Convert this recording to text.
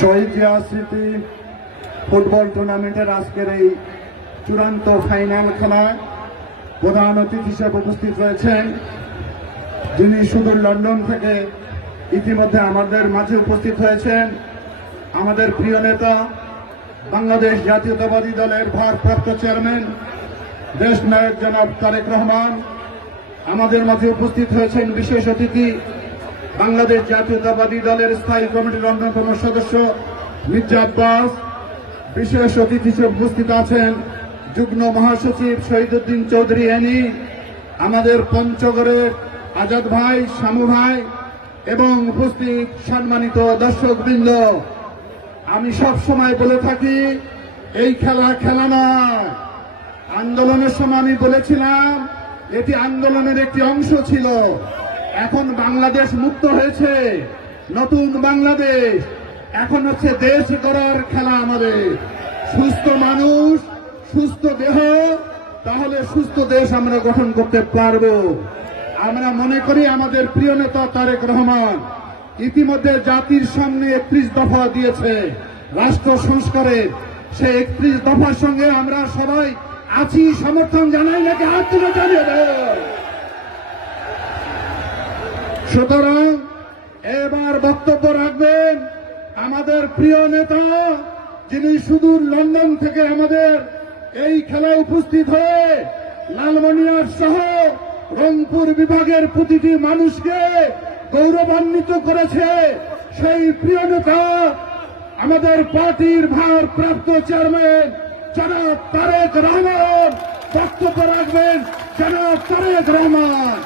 শহীদ Zia football টুর্নামেন্টের আজকের এই চূড়ান্ত ফাইনাল খেলায় প্রধান অতিথি হিসেবে উপস্থিত রয়েছেন। যিনি সুদূর লন্ডন থেকে ইতিমধ্যে আমাদের মাঝে উপস্থিত হয়েছেন। আমাদের প্রিয় নেতা, বাংলাদেশ জাতীয়তাবাদী দলের ভারপ্রাপ্ত চেয়ারম্যান দেশ নায়ক জনাব তারেক রহমান আমাদের মাঝে উপস্থিত হয়েছেন বিশেষ অতিথি বাংলাদেশ জাতীয়তাবাদী দলের স্থায়ী কমিটির অন্যতম সদস্য মির্জা আব্বাস। বিশেষ অতিথি হিসেবে উপস্থিত আছেন যুগ্ম মহাসচিব শহীদুদ্দিন চৌধুরী এনি, আমাদের পঞ্চগড়ের আজাদ ভাই, শামু ভাই এবং উপস্থিত সম্মানিত দর্শকবৃন্দ। আমি সব সময় বলে থাকি, এই খেলা খেলা নয়। আন্দোলনের সময় আমি বলেছিলাম এটি আন্দোলনের একটি অংশ ছিল। এখন বাংলাদেশ মুক্ত হয়েছে। নতুন বাংলাদেশ। এখন হচ্ছে দেশ গড়ার খেলা আমাদের। সুস্থ মানুষ, সুস্থ দেহ, তাহলে সুস্থ দেশ আমরা গঠন করতে পারব। আমরা মনে করি আমাদের প্রিয় নেতা তারেক রহমান ইতিমধ্যে জাতির সামনে একত্রিশ দফা দিয়েছে। রাষ্ট্র সংস্কারের সে একত্রিশ দফার সঙ্গে আমরা সবাই আছি, সমর্থন জানাই নাকি দেয়? সুতরাং এবার বক্তব্য রাখবেন আমাদের প্রিয় নেতা, যিনি সুদূর লন্ডন থেকে আমাদের এই খেলায় উপস্থিত হয়ে লালমনিয়ার সহ রংপুর বিভাগের প্রতিটি মানুষকে গৌরবান্বিত করেছে। সেই প্রিয় নেতা, আমাদের পার্টির ভারপ্রাপ্ত চেয়ারম্যান জনাব তারেক রহমান বক্তব্য রাখবেন জনাব তারেক রহমান